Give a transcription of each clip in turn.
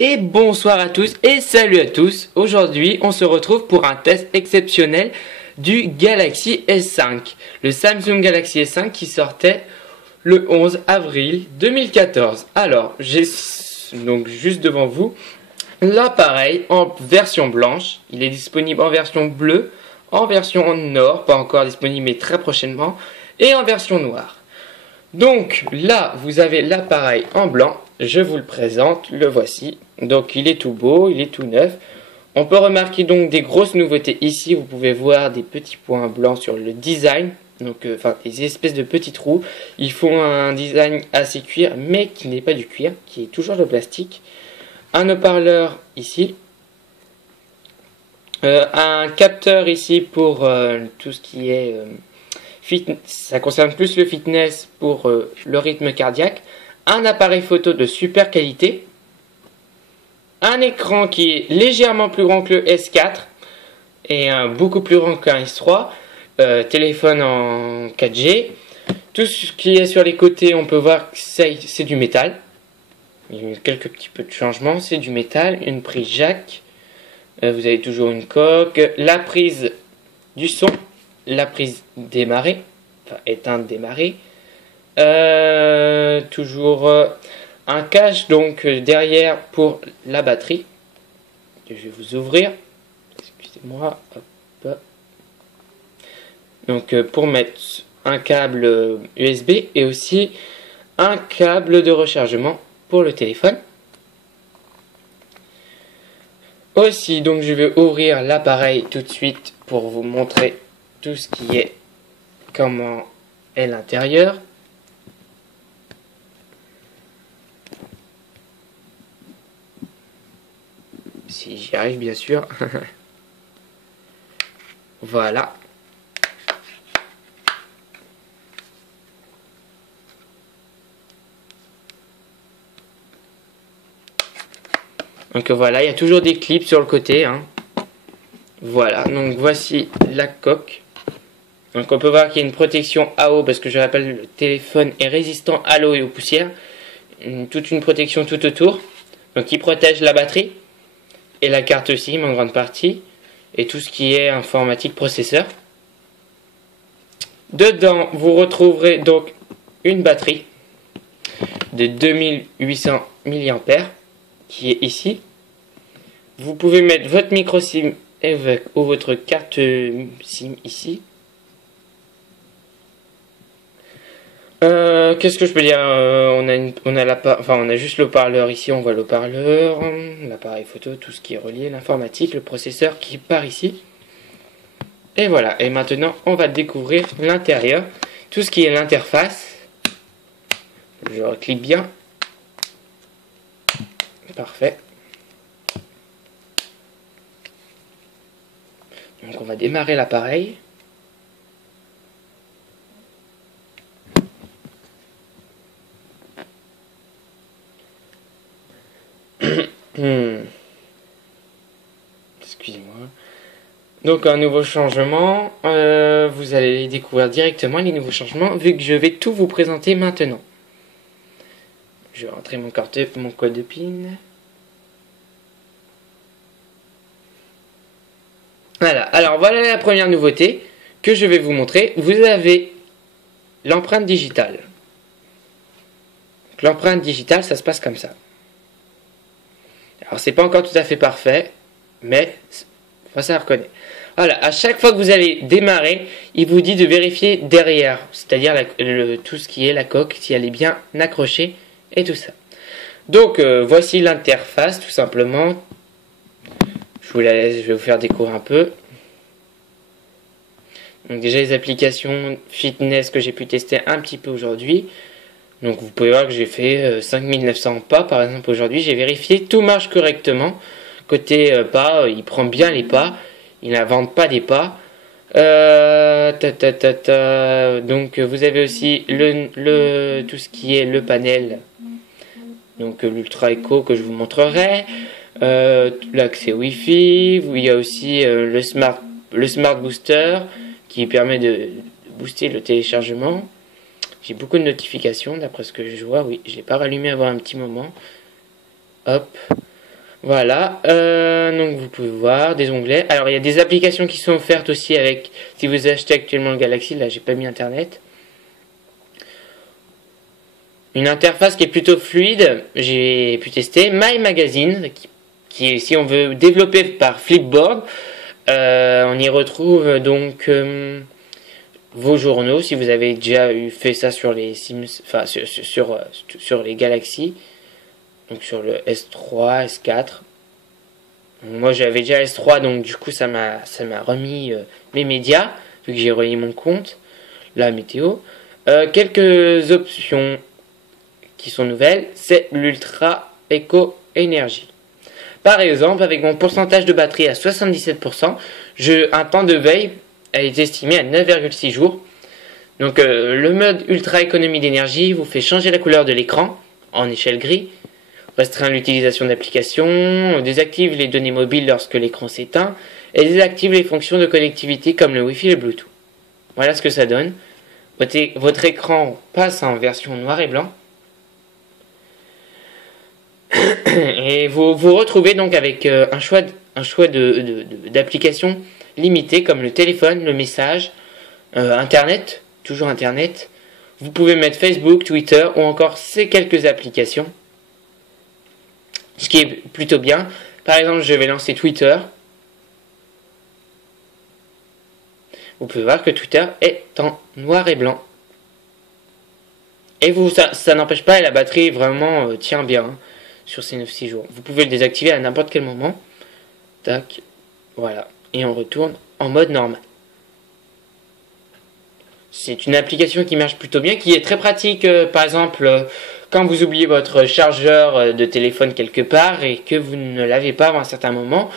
Et bonsoir à tous et salut à tous. Aujourd'hui, on se retrouve pour un test exceptionnel du Galaxy S5. Le Samsung Galaxy S5 qui sortait le 11 avril 2014. Alors, j'ai donc juste devant vous l'appareil en version blanche. Il est disponible en version bleue, en version or, pas encore disponible mais très prochainement, et en version noire. Donc là, vous avez l'appareil en blanc. Je vous le présente, le voici. Donc il est tout beau, il est tout neuf. On peut remarquer donc des grosses nouveautés ici. Vous pouvez voir des petits points blancs sur le design. Donc des espèces de petits trous. Ils font un design assez cuir, mais qui n'est pas du cuir, qui est toujours de plastique. Un haut-parleur ici. Un capteur ici pour tout ce qui est ça concerne plus le fitness pour le rythme cardiaque. Un appareil photo de super qualité. Un écran qui est légèrement plus grand que le S4 et beaucoup plus grand qu'un S3. Téléphone en 4G. Tout ce qui est sur les côtés, on peut voir que c'est du métal. Il y a eu quelques petits peu de changements. C'est du métal. Une prise jack. Vous avez toujours une coque. La prise du son. La prise démarrer. Enfin, éteindre, démarrer. Toujours un cache donc derrière pour la batterie que je vais vous ouvrir. Excusez-moi. Hop. Donc pour mettre un câble USB et aussi un câble de rechargement pour le téléphone. Aussi donc je vais ouvrir l'appareil tout de suite pour vous montrer tout ce qui est comment est l'intérieur. Si j'y arrive bien sûr. Voilà. Donc voilà, il y a toujours des clips sur le côté. Voilà, donc voici la coque. Donc on peut voir qu'il y a une protection à eau parce que je rappelle le téléphone est résistant à l'eau et aux poussières. Toute une protection tout autour. Donc qui protège la batterie. Et la carte aussi, en grande partie. Et tout ce qui est informatique processeur. Dedans, vous retrouverez donc une batterie de 2800 mAh qui est ici. Vous pouvez mettre votre micro SIM ou votre carte SIM ici. Qu'est-ce que je peux dire, on a juste le haut-parleur ici, on voit le haut-parleur, l'appareil photo, tout ce qui est relié, l'informatique, le processeur qui part ici. Et voilà, et maintenant on va découvrir l'intérieur, tout ce qui est l'interface. Je reclique bien. Parfait. Donc on va démarrer l'appareil. Excusez-moi. Donc un nouveau changement, vous allez découvrir directement les nouveaux changements vu que je vais tout vous présenter maintenant. Je vais rentrer mon code de PIN. Voilà, alors voilà la première nouveauté que je vais vous montrer. Vous avez l'empreinte digitale. L'empreinte digitale, ça se passe comme ça. Alors c'est pas encore tout à fait parfait, mais ça reconnaît. Voilà, à chaque fois que vous allez démarrer, il vous dit de vérifier derrière, c'est-à-dire tout ce qui est la coque, si elle est bien accrochée et tout ça. Donc voici l'interface tout simplement. Je vous la laisse, je vais vous faire découvrir un peu. Donc déjà les applications fitness que j'ai pu tester un petit peu aujourd'hui. Donc vous pouvez voir que j'ai fait 5900 pas par exemple aujourd'hui. J'ai vérifié, tout marche correctement. Côté pas, il prend bien les pas. Il n'invente pas des pas. Donc vous avez aussi tout ce qui est le panel. Donc l'Ultra Echo que je vous montrerai. L'accès Wi-Fi. Il y a aussi le Smart Booster qui permet de booster le téléchargement. J'ai beaucoup de notifications d'après ce que je vois. Oui, je l'ai pas rallumé avant un petit moment. Hop. Voilà, donc vous pouvez voir des onglets. Alors il y a des applications qui sont offertes aussi avec, si vous achetez actuellement le Galaxy, là j'ai pas mis internet. Une interface qui est plutôt fluide, j'ai pu tester. My Magazine, qui est, si on veut, développé par Flipboard. On y retrouve donc vos journaux, si vous avez déjà fait ça sur les Sims, enfin sur les Galaxy. Donc sur le S3, S4. Moi j'avais déjà S3, donc du coup ça m'a remis mes médias, vu que j'ai relié mon compte, la météo. Quelques options qui sont nouvelles, c'est l'Ultra Eco Énergie. Par exemple, avec mon pourcentage de batterie à 77%, un temps de veille a été estimé à 9,6 jours. Donc le mode Ultra Économie d'énergie vous fait changer la couleur de l'écran en échelle gris, restreint l'utilisation d'applications, désactive les données mobiles lorsque l'écran s'éteint, et désactive les fonctions de connectivité comme le Wi-Fi et le Bluetooth. Voilà ce que ça donne. Votre écran passe en version noir et blanc. Et vous vous retrouvez donc avec un choix d'applications limitées comme le téléphone, le message, Internet, toujours Internet. Vous pouvez mettre Facebook, Twitter ou encore ces quelques applications. Ce qui est plutôt bien. Par exemple, je vais lancer Twitter. Vous pouvez voir que Twitter est en noir et blanc. Et ça n'empêche pas, et la batterie vraiment tient bien hein, sur ces 9-6 jours. Vous pouvez le désactiver à n'importe quel moment. Tac, voilà. Et on retourne en mode normal. C'est une application qui marche plutôt bien, qui est très pratique. Par exemple, quand vous oubliez votre chargeur de téléphone quelque part et que vous ne l'avez pas à un certain moment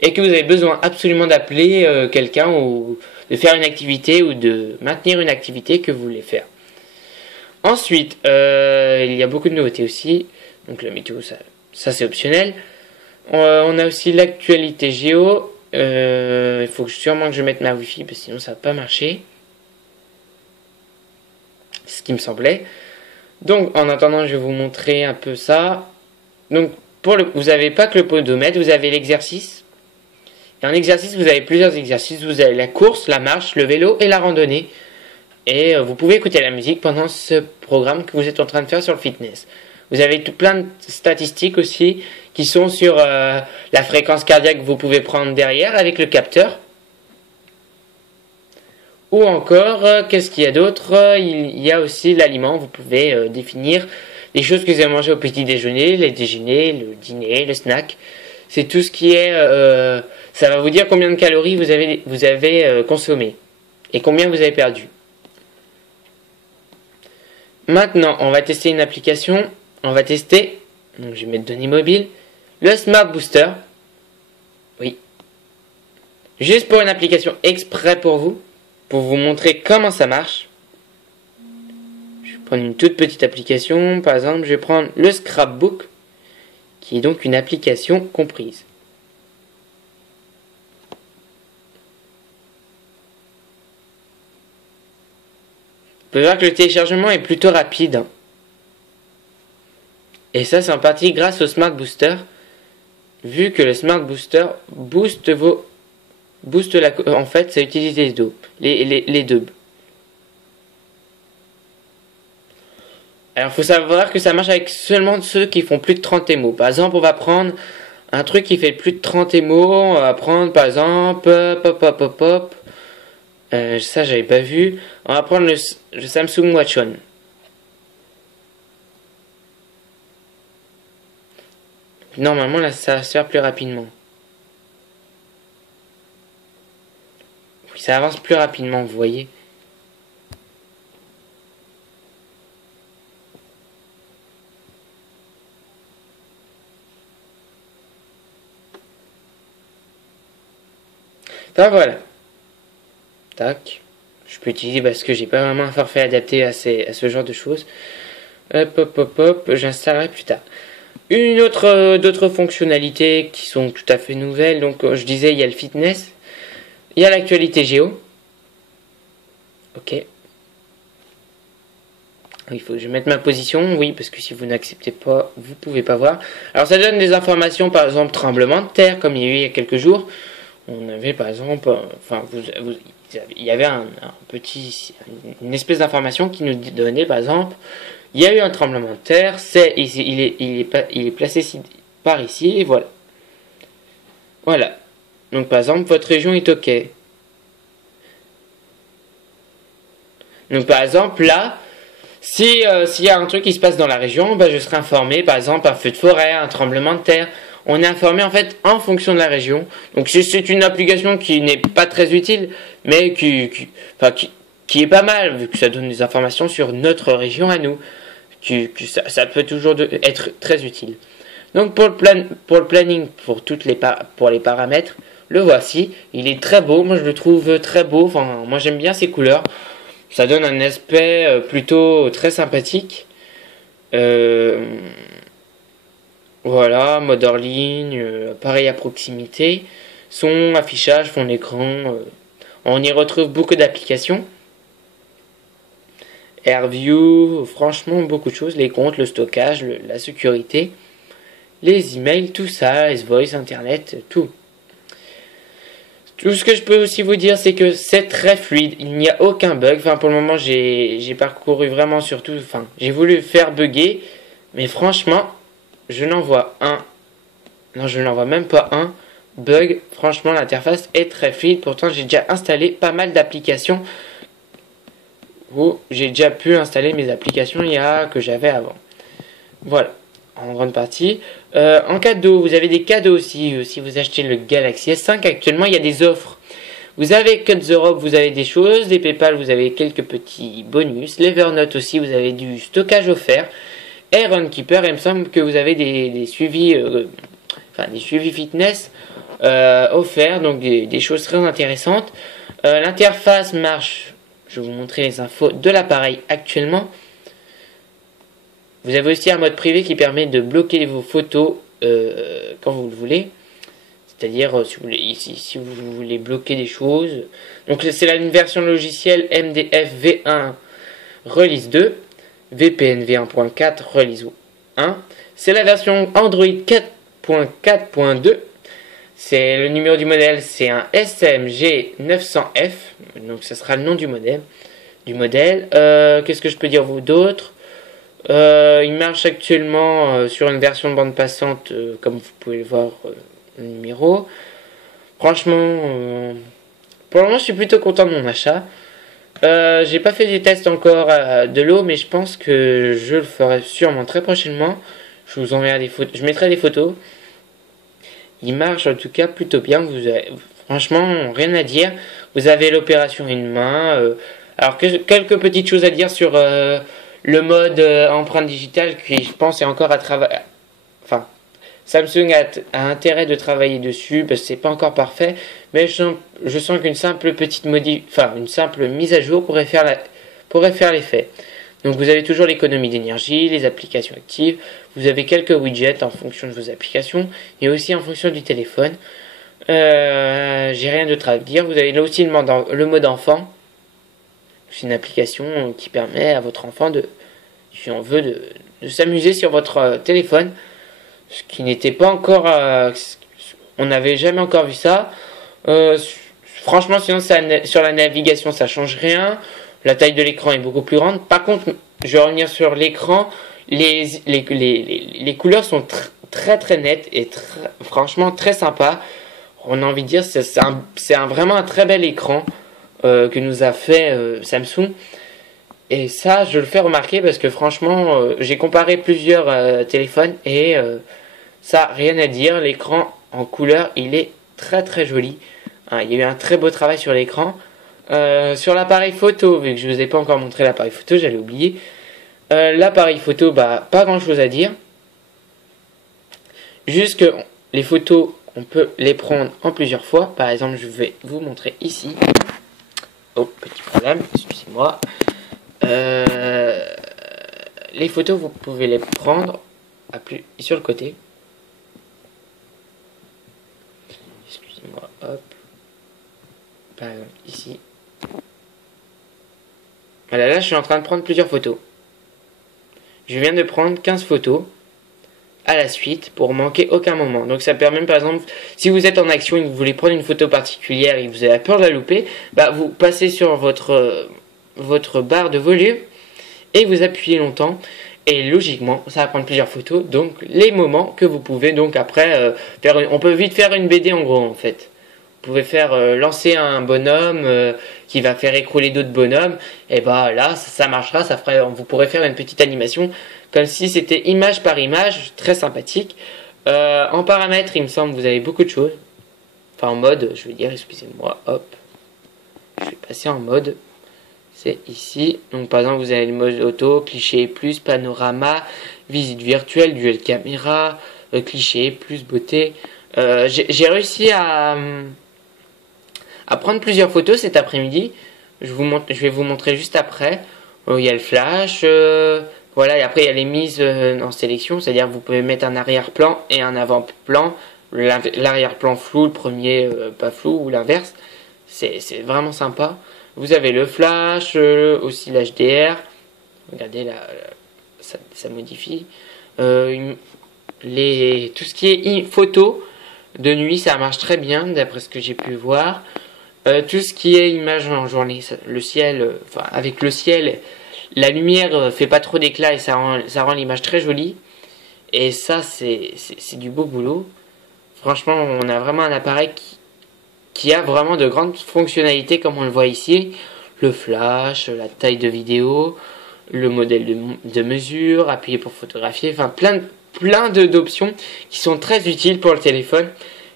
et que vous avez besoin absolument d'appeler quelqu'un ou de faire une activité ou de maintenir une activité que vous voulez faire. Ensuite, il y a beaucoup de nouveautés aussi. Donc la météo, ça c'est optionnel. On a aussi l'actualité géo. Il faut sûrement que je mette ma Wi-Fi parce que sinon ça va pas marcher. C'est ce qui me semblait. Donc en attendant, je vais vous montrer un peu ça. Donc vous n'avez pas que le podomètre, vous avez l'exercice. Et en exercice, vous avez plusieurs exercices. Vous avez la course, la marche, le vélo et la randonnée. Et vous pouvez écouter la musique pendant ce programme que vous êtes en train de faire sur le fitness. Vous avez plein de statistiques aussi qui sont sur la fréquence cardiaque que vous pouvez prendre derrière avec le capteur. Ou encore, qu'est-ce qu'il y a d'autre? Il y a aussi l'aliment. Vous pouvez définir les choses que vous allez manger au petit déjeuner, le déjeuner, le dîner, le snack. C'est tout ce qui est... ça va vous dire combien de calories vous avez consommé et combien vous avez perdu. Maintenant, on va tester une application. On va tester, donc je vais mettre données mobiles, le Smart Booster. Oui. Juste pour une application exprès pour vous montrer comment ça marche. Je vais prendre une toute petite application. Par exemple, je vais prendre le Scrapbook, qui est donc une application comprise. Vous pouvez voir que le téléchargement est plutôt rapide. Et ça, c'est en partie grâce au Smart Booster, vu que le Smart Booster booste en fait, ça utilise les deux. Alors, il faut savoir que ça marche avec seulement ceux qui font plus de 30 émaux. Par exemple, on va prendre un truc qui fait plus de 30 émaux. On va prendre, par exemple, ça, j'avais pas vu. On va prendre le Samsung Watch On. Normalement, là, ça va se faire plus rapidement. Oui, ça avance plus rapidement, vous voyez. Ben voilà. Tac. Je peux utiliser parce que j'ai pas vraiment un forfait adapté à ce genre de choses. Hop, j'installerai plus tard. D'autres fonctionnalités qui sont tout à fait nouvelles. Donc, je disais, il y a le fitness, il y a l'actualité géo. Ok. Il faut que je mette ma position, oui, parce que si vous n'acceptez pas, vous pouvez pas voir. Alors ça donne des informations, par exemple tremblement de terre, comme il y a eu il y a quelques jours. On avait par exemple, il y avait une espèce d'information qui nous donnait par exemple, il y a eu un tremblement de terre, il est placé par ici, et voilà. Voilà. Donc par exemple, votre région est OK. Donc par exemple, là, s'il y a un truc qui se passe dans la région, bah, je serai informé, par exemple, un feu de forêt, un tremblement de terre. On est informé en fait en fonction de la région. Donc c'est une application qui n'est pas très utile, mais qui est pas mal, vu que ça donne des informations sur notre région à nous. Ça peut toujours être très utile. Donc pour le planning, pour les paramètres, le voici. Il est très beau, moi je le trouve très beau. Enfin, moi j'aime bien ces couleurs. Ça donne un aspect plutôt très sympathique. Voilà, mode hors ligne, appareil à proximité, son, affichage, fond d'écran. On y retrouve beaucoup d'applications. AirView, franchement beaucoup de choses. Les comptes, le stockage, la sécurité, les emails, tout ça, S-Voice, Internet, tout. Tout ce que je peux aussi vous dire, c'est que c'est très fluide. Il n'y a aucun bug. Enfin, pour le moment, j'ai parcouru vraiment sur tout. Enfin, j'ai voulu faire bugger. Mais franchement, je n'en vois un. Non, je n'en vois même pas un bug. Franchement, l'interface est très fluide. Pourtant, j'ai déjà installé pas mal d'applications. J'ai déjà pu installer mes applications que j'avais avant. Voilà. En grande partie. En cadeau, vous avez des cadeaux aussi. Si vous achetez le Galaxy S5, actuellement il y a des offres. Vous avez Cut the Rope, vous avez des choses. Des PayPal, vous avez quelques petits bonus. L'Evernote aussi, vous avez du stockage offert. Et Runkeeper, il me semble que vous avez des suivis, des suivis fitness offerts. Donc des choses très intéressantes. L'interface marche. Je vais vous montrer les infos de l'appareil actuellement. Vous avez aussi un mode privé qui permet de bloquer vos photos quand vous le voulez. C'est-à-dire si vous voulez bloquer des choses. Donc c'est une version logicielle MDF V1 Release 2, VPN V1.4 Release 1. C'est la version Android 4.4.2. C'est le numéro du modèle, c'est un SMG 900F. Donc ça sera le nom du modèle. Qu'est-ce que je peux dire vous d'autre? Il marche actuellement sur une version de bande passante, comme vous pouvez le voir, le numéro. Franchement, pour le moment, je suis plutôt content de mon achat. J'ai pas fait des tests encore de l'eau, mais je pense que je le ferai sûrement très prochainement. Je vous enverrai des photos, je mettrai des photos. Il marche en tout cas plutôt bien. Franchement, rien à dire. Vous avez l'opération une main. Alors quelques petites choses à dire sur le mode empreinte digitale qui, je pense, est encore à travailler. Enfin, Samsung a intérêt de travailler dessus parce que c'est pas encore parfait. Mais je sens qu'une simple une simple mise à jour pourrait faire l'effet. Donc vous avez toujours l'économie d'énergie, les applications actives. Vous avez quelques widgets en fonction de vos applications et aussi en fonction du téléphone. J'ai rien d'autre à dire. Vous avez là aussi le mode enfant. C'est une application qui permet à votre enfant si on veut, de s'amuser sur votre téléphone. Ce qui n'était pas encore... on n'avait jamais encore vu ça. Franchement, sinon, sur la navigation, ça change rien. La taille de l'écran est beaucoup plus grande. Par contre, je vais revenir sur l'écran. Les couleurs sont très très nettes et franchement très sympa. On a envie de dire, c'est vraiment un très bel écran que nous a fait Samsung. Et ça, je le fais remarquer parce que franchement, j'ai comparé plusieurs téléphones et ça, rien à dire. L'écran en couleur, il est très très joli. Hein, il y a eu un très beau travail sur l'écran. Sur l'appareil photo, vu que je ne vous ai pas encore montré l'appareil photo, j'allais oublier. L'appareil photo, pas grand chose à dire. Juste que les photos, on peut les prendre en plusieurs fois. Par exemple, je vais vous montrer ici. Oh, petit problème, excusez-moi. Les photos, vous pouvez les prendre sur le côté. Excusez-moi, hop. Par exemple, ici. Voilà, là, je suis en train de prendre plusieurs photos. je viens de prendre 15 photos à la suite pour manquer aucun moment. Donc ça permet par exemple, si vous êtes en action et que vous voulez prendre une photo particulière et que vous avez peur de la louper, bah vous passez sur votre barre de volume et vous appuyez longtemps et logiquement ça va prendre plusieurs photos, donc les moments que vous pouvez donc après on peut vite faire une BD en gros en fait. Vous pouvez faire lancer un bonhomme qui va faire écrouler d'autres bonhommes, et bah là ça marchera, vous pourrez faire une petite animation comme si c'était image par image, très sympathique. En paramètres, il me semble, vous avez beaucoup de choses. Enfin en mode, je veux dire, excusez-moi, hop. Je vais passer en mode. C'est ici. Donc par exemple, vous avez le mode auto, cliché plus, panorama, visite virtuelle, duel caméra, cliché plus, beauté. J'ai réussi à prendre plusieurs photos cet après-midi. Je vais vous montrer juste après. Il y a le flash. Voilà, et après il y a les mises en sélection, c'est-à-dire vous pouvez mettre un arrière-plan et un avant-plan, l'arrière-plan flou, le premier pas flou, ou l'inverse, c'est vraiment sympa. Vous avez le flash, aussi l'HDR, regardez là, ça modifie. Tout ce qui est photo de nuit, ça marche très bien d'après ce que j'ai pu voir. Tout ce qui est image en journée, le ciel, avec le ciel, la lumière fait pas trop d'éclat et ça rend l'image très jolie. Et ça, c'est du beau boulot. Franchement, on a vraiment un appareil qui a vraiment de grandes fonctionnalités comme on le voit ici. Le flash, la taille de vidéo, le modèle de mesure, appuyer pour photographier. Enfin, plein d'options qui sont très utiles pour le téléphone.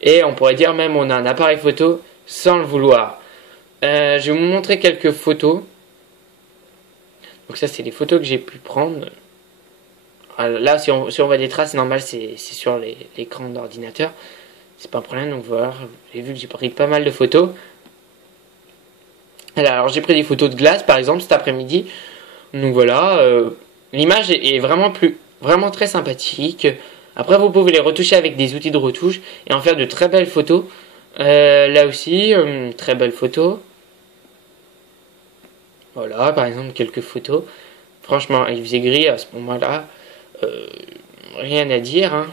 Et on pourrait dire même on a un appareil photo sans le vouloir. Je vais vous montrer quelques photos. Donc ça c'est les photos que j'ai pu prendre. Alors là si on voit des traces, c'est normal, c'est sur l'écran d'ordinateur. C'est pas un problème, donc voilà, j'ai vu que j'ai pris pas mal de photos. Alors j'ai pris des photos de glace par exemple cet après-midi. Donc voilà, l'image est vraiment très sympathique. Après vous pouvez les retoucher avec des outils de retouche et en faire de très belles photos. Là aussi, très belle photo. Voilà, par exemple, quelques photos. Franchement, il faisait gris à ce moment-là. Rien à dire. Hein.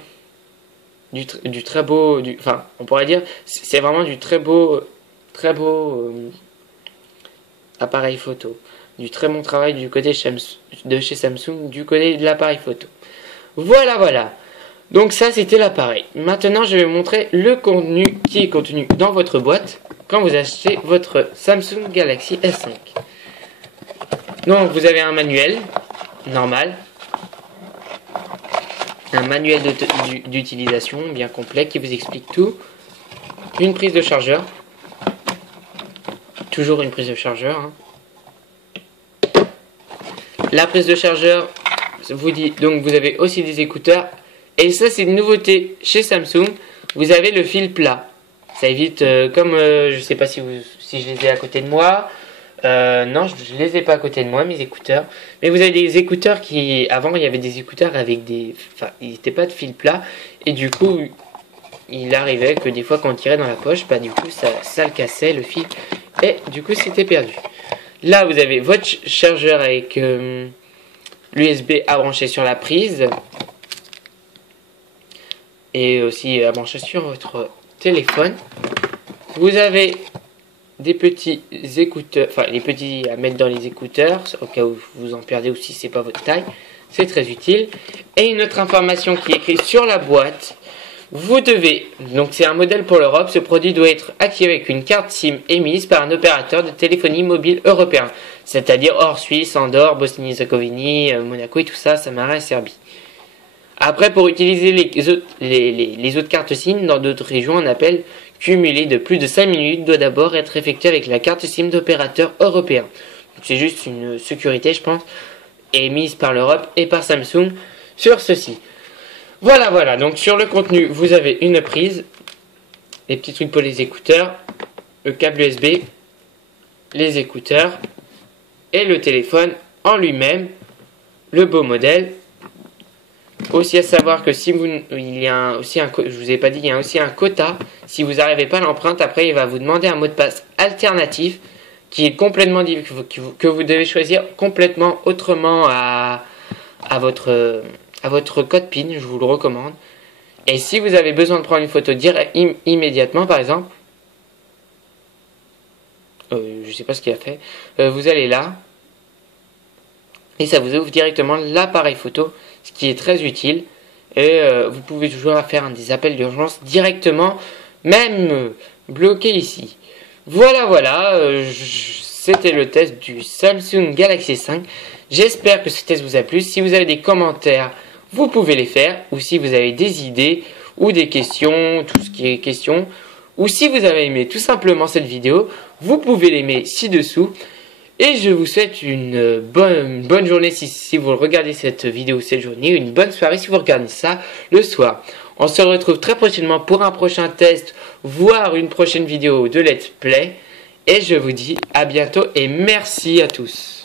Du très beau... Enfin, on pourrait dire, c'est vraiment du très beau appareil photo. Du très bon travail du côté de chez Samsung, du côté de l'appareil photo. Voilà. Donc ça, c'était l'appareil. Maintenant, je vais vous montrer le contenu qui est contenu dans votre boîte quand vous achetez votre Samsung Galaxy S5. Donc vous avez un manuel normal, un manuel d'utilisation bien complet qui vous explique tout, une prise de chargeur, toujours une prise de chargeur, hein. La prise de chargeur vous dit, donc vous avez aussi des écouteurs, et ça c'est une nouveauté chez Samsung, vous avez le fil plat, ça évite, je sais pas si je les ai à côté de moi. Non, je les ai pas à côté de moi, mes écouteurs. Mais vous avez des écouteurs avant, il y avait des écouteurs avec enfin, ils n'étaient pas de fil plat. Et du coup, il arrivait que des fois, quand on tirait dans la poche, bah, du coup, ça le cassait, le fil. Et du coup, c'était perdu. Là, vous avez votre chargeur avec l'USB à brancher sur la prise. Et aussi à brancher sur votre téléphone. Vous avez des petits écouteurs, enfin les petits à mettre dans les écouteurs au cas où vous en perdez ou si c'est pas votre taille, c'est très utile. Et une autre information qui est écrite sur la boîte, donc c'est un modèle pour l'Europe, ce produit doit être activé avec une carte SIM émise par un opérateur de téléphonie mobile européen, c'est-à-dire hors Suisse, Andorre, Bosnie-Herzégovine, Monaco et tout ça, Saint-Marin et Serbie. Après, pour utiliser les autres cartes SIM dans d'autres régions, un appel cumulé de plus de 5 minutes doit d'abord être effectué avec la carte SIM d'opérateur européen. C'est juste une sécurité, je pense, émise par l'Europe et par Samsung sur ceci. Voilà. Donc sur le contenu, vous avez une prise, les petits trucs pour les écouteurs, le câble USB, les écouteurs et le téléphone en lui-même, le beau modèle. Aussi à savoir que si il y a aussi je vous ai pas dit, il y a aussi un quota. Si vous n'arrivez pas à l'empreinte, après il va vous demander un mot de passe alternatif qui est complètement que vous devez choisir complètement autrement à votre code PIN, je vous le recommande. Et si vous avez besoin de prendre une photo immédiatement, par exemple, je sais pas ce qu'il a fait, vous allez là, et ça vous ouvre directement l'appareil photo, ce qui est très utile. Et vous pouvez toujours faire des appels d'urgence directement, même bloqué ici. Voilà, c'était le test du Samsung Galaxy S5. J'espère que ce test vous a plu. Si vous avez des commentaires, vous pouvez les faire. Ou si vous avez des idées ou des questions, tout ce qui est question. Ou si vous avez aimé tout simplement cette vidéo, vous pouvez l'aimer ci-dessous. Et je vous souhaite une bonne journée si vous regardez cette vidéo cette journée. Une bonne soirée si vous regardez ça le soir. On se retrouve très prochainement pour un prochain test, voire une prochaine vidéo de Let's Play. Et je vous dis à bientôt et merci à tous.